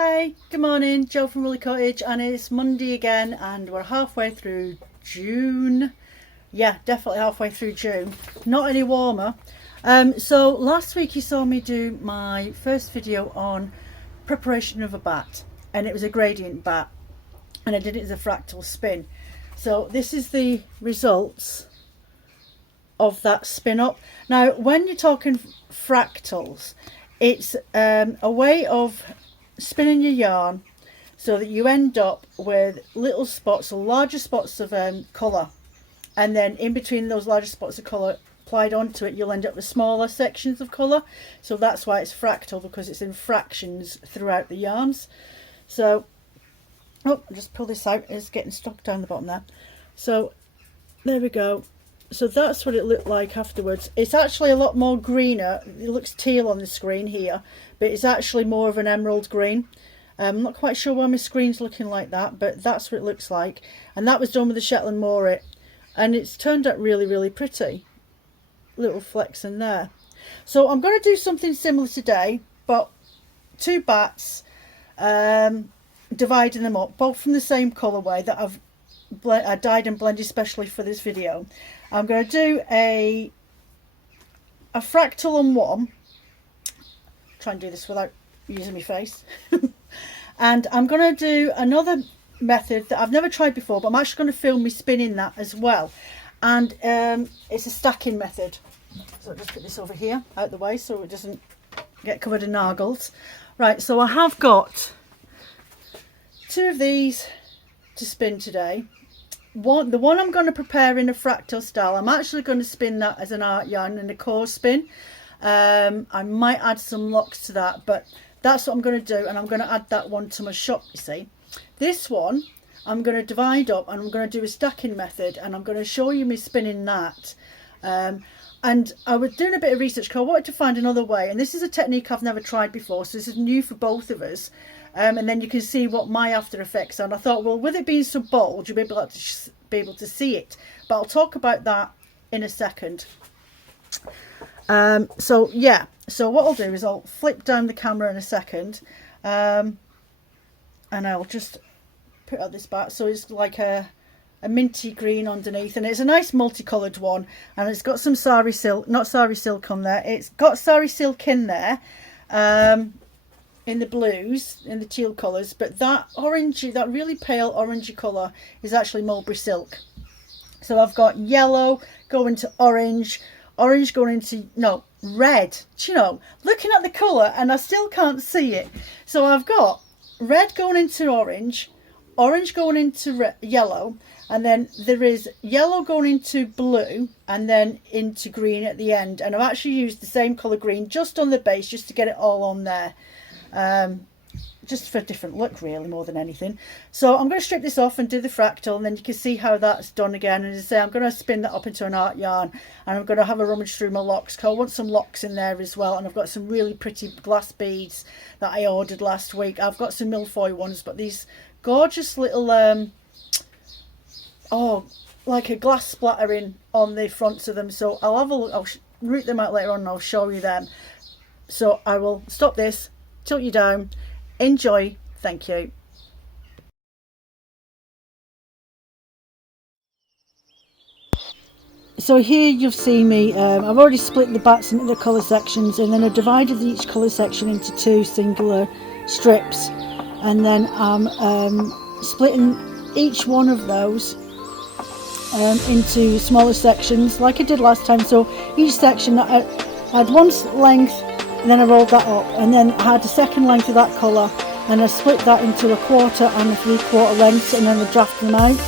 Hi, good morning, Joe from Woolly Cottage, and it's Monday again, and we're halfway through June. Yeah, definitely halfway through June. Not any warmer. So last week you saw me do my first video on preparation of a bat, and it was a gradient bat, and I did it as a fractal spin. So this is the results of that spin up. Now, when you're talking fractals, it's a way of spinning your yarn so that you end up with little spots or larger spots of colour, and then in between those larger spots of colour applied onto it, you'll end up with smaller sections of colour. So that's why it's fractal, because it's in fractions throughout the yarns. So I'll just pull this out. It's getting stuck down the bottom there. So there we go. So that's what it looked like afterwards. It's actually a lot more greener. It looks teal on the screen here, but it's actually more of an emerald green. I'm not quite sure why my screen's looking like that, but that's what it looks like. And that was done with the Shetland Moorit, and it's turned out really, really pretty. Little flecks in there. So I'm going to do something similar today, but two bats, dividing them up, both from the same colourway that I dyed and blended specially for this video. I'm going to do a fractal on one. Try and do this without using my face. And I'm going to do another method that I've never tried before, but I'm actually going to film me spinning that as well. And it's a stacking method. So I'll just put this over here out the way so it doesn't get covered in nargles. Right, so I have got two of these to spin today. The one I'm going to prepare in a fractal style, I'm actually going to spin that as an art yarn in a core spin. I might add some locks to that, but that's what I'm going to do, and I'm going to add that one to my shop, you see. This one I'm going to divide up, and I'm going to do a stacking method, and I'm going to show you me spinning that. And I was doing a bit of research because I wanted to find another way, and this is a technique I've never tried before, so this is new for both of us. And then you can see what my after effects are. And I thought, well, with it being so bold, you'll be able to see it. But I'll talk about that in a second. So yeah, so what I'll do is I'll flip down the camera in a second, and I'll just put out this back. So it's like a minty green underneath, and it's a nice multicoloured one, and it's got some sari silk, not sari silk on there. It's got sari silk in there. In the blues, in the teal colours, but that orangey, that really pale orangey colour is actually mulberry silk. So I've got yellow going to orange, orange going into, no, red. Do you know, looking at the colour and I still can't see it. So I've got red going into orange, orange going into yellow, and then there is yellow going into blue and then into green at the end. And I've actually used the same colour green just on the base, just to get it all on there. Just for a different look, really, more than anything. So I'm going to strip this off and do the fractal, and then you can see how that's done again. And as I say, I'm going to spin that up into an art yarn, and I'm going to have a rummage through my locks, because I want some locks in there as well. And I've got some really pretty glass beads that I ordered last week. I've got some milfoil ones, but these gorgeous little like a glass splattering on the fronts of them. So I'll have a look, I'll root them out later on and I'll show you them. So I will stop this, tilt you down, enjoy, thank you. So here you've seen me, I've already split the bats into the colour sections, and then I've divided each colour section into two singular strips, and then I'm splitting each one of those into smaller sections like I did last time. So each section I had one length, and then I rolled that up, and then I had a second length of that colour, and I split that into a quarter and a 3/4 lengths, and then I draft them out.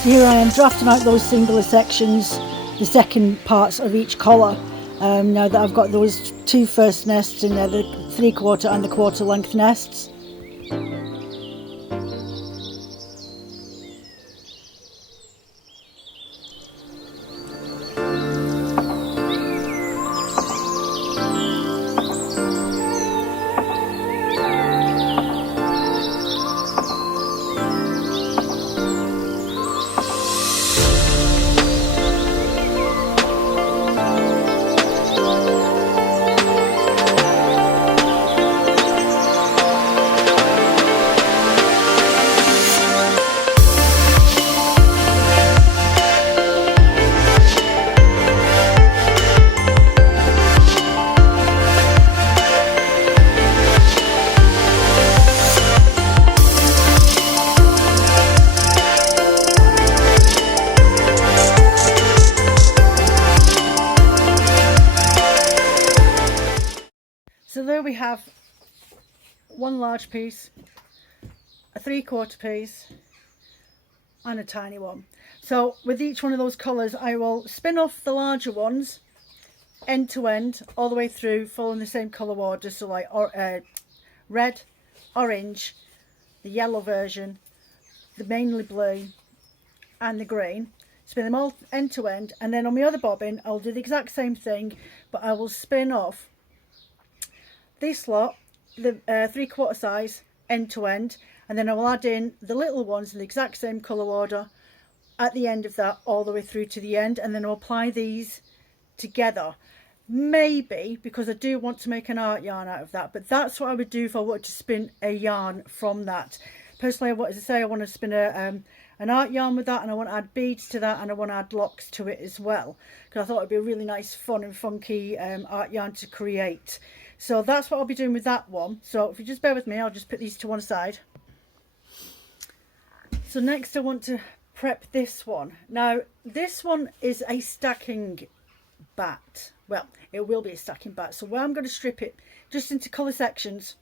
So here I am drafting out those singular sections, the second parts of each collar. Now that I've got those two first nests in there, the 3/4 and the 1/4 length nests. So there we have one large piece, a 3/4 piece and a tiny one. So with each one of those colours I will spin off the larger ones end to end all the way through, following the same colour order, so like red, orange, the yellow version, the mainly blue and the green. Spin them all end to end, and then on my other bobbin I'll do the exact same thing, but I will spin off this lot, the 3/4 size end to end, and then I will add in the little ones in the exact same colour order at the end of that all the way through to the end, and then I'll apply these together. Maybe, because I do want to make an art yarn out of that, but that's what I would do if I wanted to spin a yarn from that. Personally, as I say, I want to spin an art yarn with that, and I want to add beads to that, and I want to add locks to it as well, because I thought it'd be a really nice, fun and funky art yarn to create. So that's what I'll be doing with that one. So if you just bear with me, I'll just put these to one side. So next I want to prep this one. Now this one is a stacking bat. Well, it will be a stacking bat. So where I'm going to strip it just into colour sections.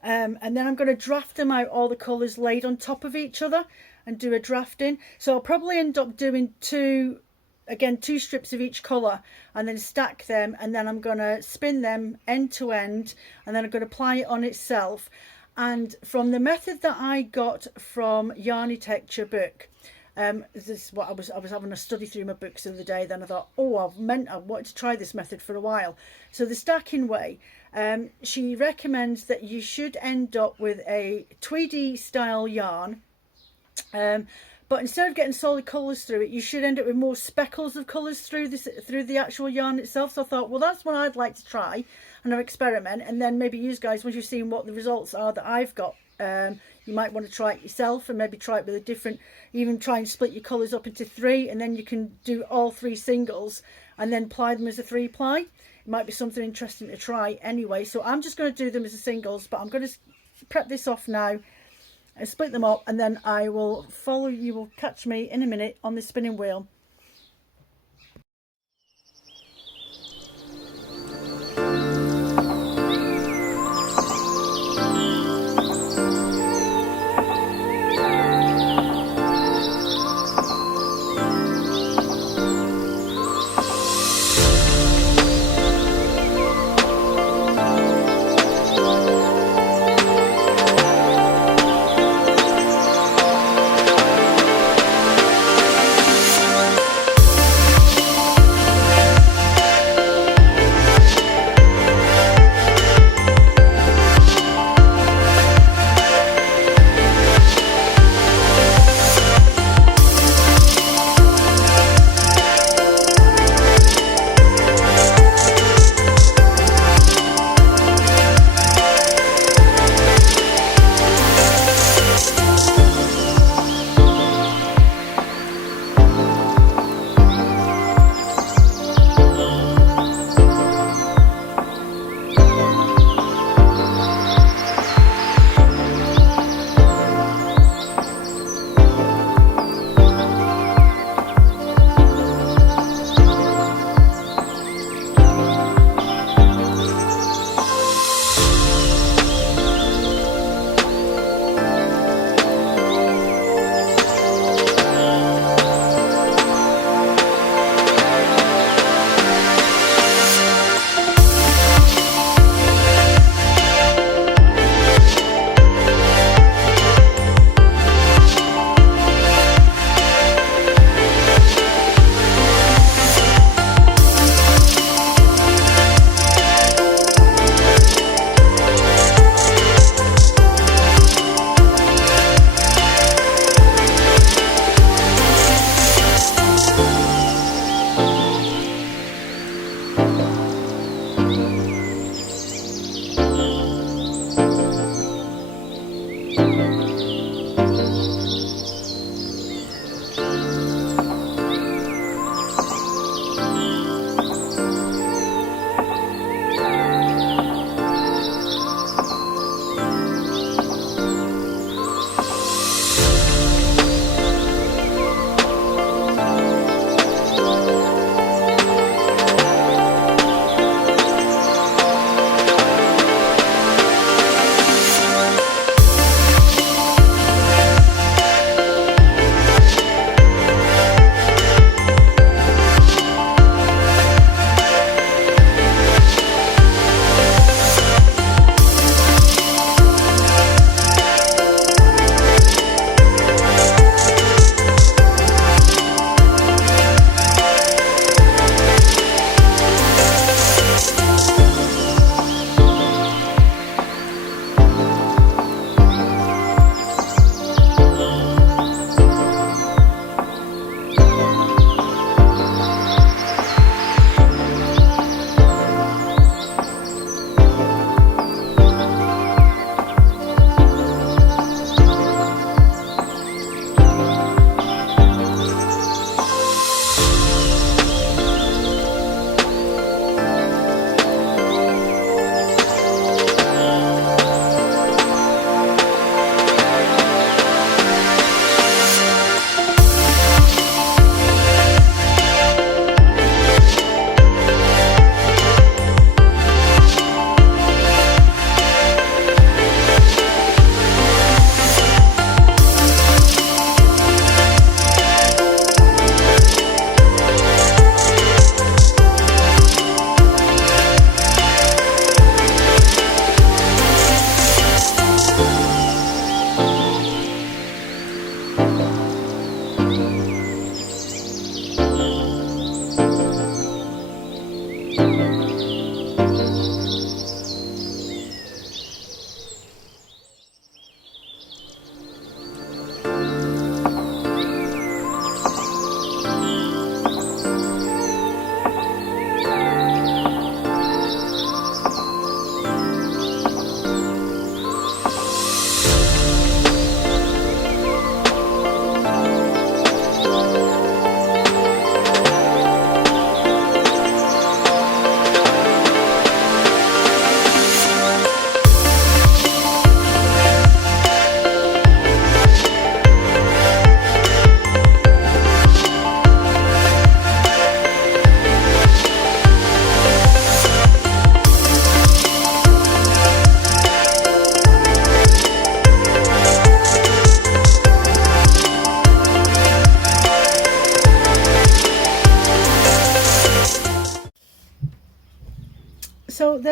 And then I'm going to draft them out, all the colours laid on top of each other, and do a drafting. So I'll probably end up doing two strips of each colour and then stack them, and then I'm going to spin them end to end, and then I'm going to apply it on itself. And from the method that I got from Yarnitecture book, this is what I was having a study through my books the other day, then I thought, oh, I wanted to try this method for a while. So the stacking way, she recommends that you should end up with a Tweedy style yarn, but instead of getting solid colours through it, you should end up with more speckles of colours through the actual yarn itself. So I thought, well, that's what I'd like to try and experiment, and then maybe you guys, once you've seen what the results are that I've got, you might want to try it yourself, and maybe try it with a different, even try and split your colours up into 3, and then you can do all 3 singles and then ply them as a 3-ply. It might be something interesting to try anyway. So I'm just going to do them as a singles, but I'm going to prep this off now and split them up, and then I will follow you. Will catch me in a minute on the spinning wheel.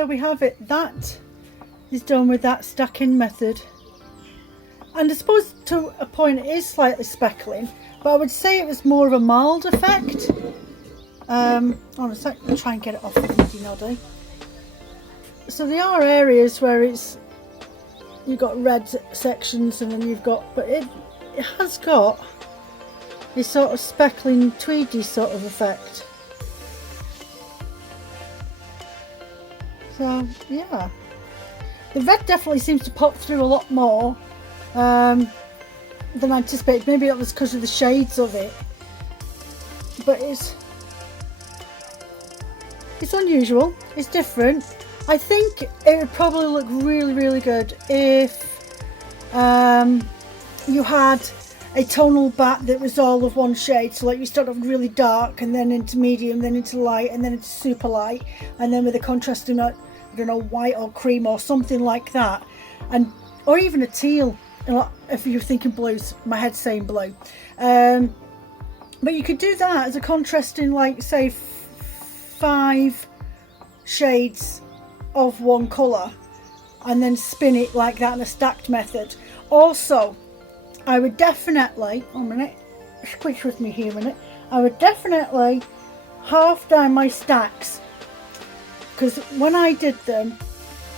there we have it. That is done with that stacking method. And I suppose to a point it is slightly speckling, but I would say it was more of a mild effect. Hold on a sec, I'll try and get it off the noddy. So there are areas where you've got red sections, and then you've got, but it has got this sort of speckling, tweedy sort of effect. So yeah, the red definitely seems to pop through a lot more than anticipated. Maybe that was because of the shades of it, but it's unusual, it's different. I think it would probably look really good if you had a tonal batt that was all of one shade. So like you start off really dark, and then into medium, then into light, and then into super light, and then with a contrasting, I don't know, white or cream or something like that, and or even a teal, if you're thinking blues. My head's saying blue, but you could do that as a contrasting, like say 5 shades of one colour, and then spin it like that in a stacked method. Also, I would definitely, one minute, squish with me here a minute, I would definitely half down my stacks, because when I did them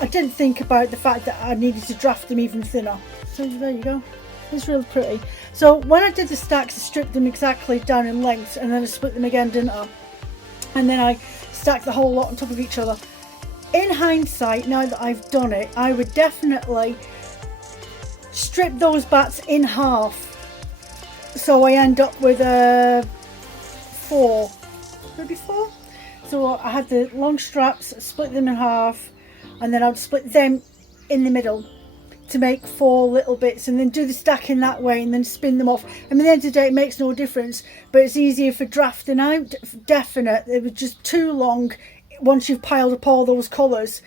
I didn't think about the fact that I needed to draft them even thinner. So there you go, it's really pretty. So when I did the stacks, I stripped them exactly down in length, and then I split them again, didn't I? And then I stacked the whole lot on top of each other. In hindsight, now that I've done it, I would definitely strip those batts in half, so I end up with a 4, maybe 4. So I had the long straps, split them in half, and then I'd split them in the middle to make 4 little bits, and then do the stacking that way, and then spin them off. I mean, at the end of the day, it makes no difference, but it's easier for drafting out. Definite, it was just too long. Once you've piled up all those colours,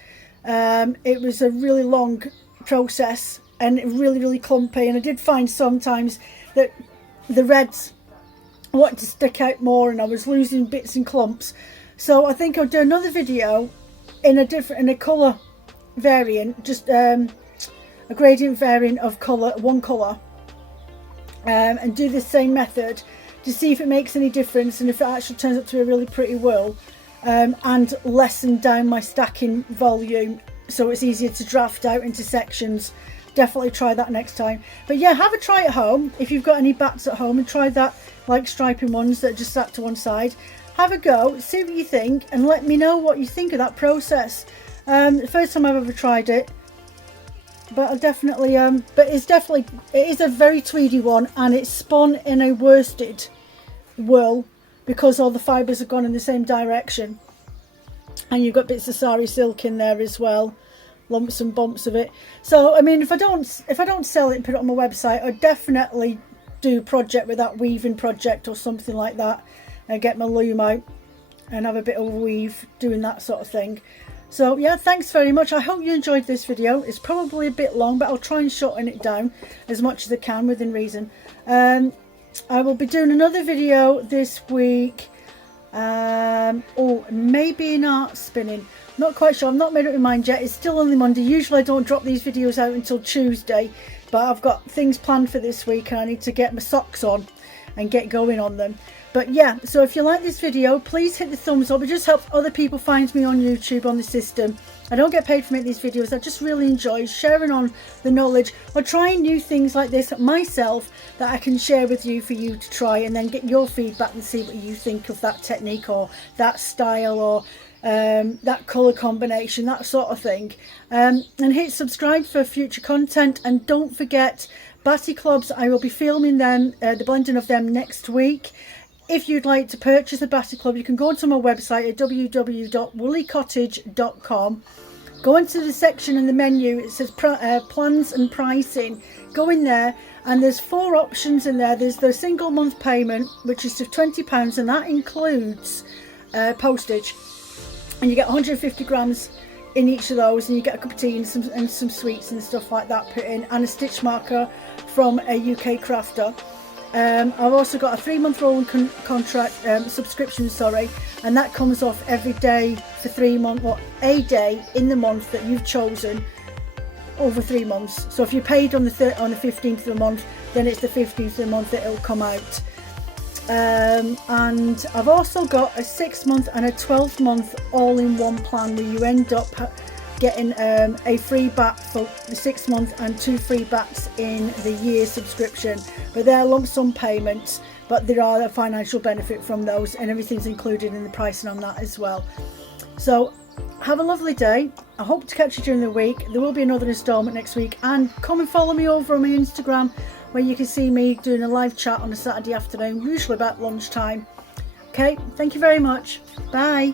it was a really long process, and really clumpy. And I did find sometimes that the reds wanted to stick out more, and I was losing bits and clumps. So I think I'll do another video in a colour variant, just a gradient variant of one colour, and do the same method to see if it makes any difference, and if it actually turns out to be a really pretty wool. And lessen down my stacking volume so it's easier to draft out into sections. Definitely try that next time. But yeah, have a try at home if you've got any batts at home, and try that, like striping ones that are just sat to one side. Have a go, see what you think, and let me know what you think of that process. The first time I've ever tried it, but I definitely but it is a very tweedy one, and it's spun in a worsted wool, because all the fibres have gone in the same direction, and you've got bits of sari silk in there as well, lumps and bumps of it. So I mean, if I don't sell it and put it on my website, I'd definitely do a project with that weaving project or something like that, and get my loom out and have a bit of a weave doing that sort of thing. So yeah, thanks very much. I hope you enjoyed this video. It's probably a bit long, but I'll try and shorten it down as much as I can within reason. I will be doing another video this week, or maybe in art spinning, not quite sure. I've not made up my mind yet. It's still only Monday. Usually I don't drop these videos out until Tuesday, but I've got things planned for this week, and I need to get my socks on and get going on them. But yeah, so if you like this video, please hit the thumbs up. It just helps other people find me on YouTube, on the system. I don't get paid for making these videos. I just really enjoy sharing on the knowledge, or trying new things like this myself that I can share with you for you to try, and then get your feedback and see what you think of that technique, or that style, or that colour combination, that sort of thing. And hit subscribe for future content, and don't forget Batty Clubs. I will be filming them, the blending of them, next week. If you'd like to purchase a Batty Club, you can go onto my website at www.woollycottage.com. Go into the section in the menu, it says plans and pricing. Go in there, and there's 4 options in there. There's the single month payment, which is £20, and that includes postage. And you get 150 grams in each of those, and you get a cup of tea and some sweets and stuff like that put in, and a stitch marker from a UK crafter. I've also got a 3-month rolling contract subscription, sorry, and that comes off every day for 3 months, or a day in the month that you've chosen over 3 months. So if you paid on the 15th of the month, then it's the 15th of the month that it'll come out. And I've also got a 6-month and a 12-month all-in-one plan where you end up getting a free Batt for the 6 months and 2 free Batts in the year subscription. But they're lump sum payments, but there are a financial benefit from those, and everything's included in the pricing on that as well. So have a lovely day. I hope to catch you during the week. There will be another instalment next week, and come and follow me over on my Instagram, where you can see me doing a live chat on a Saturday afternoon, usually about lunchtime. Okay, thank you very much. Bye.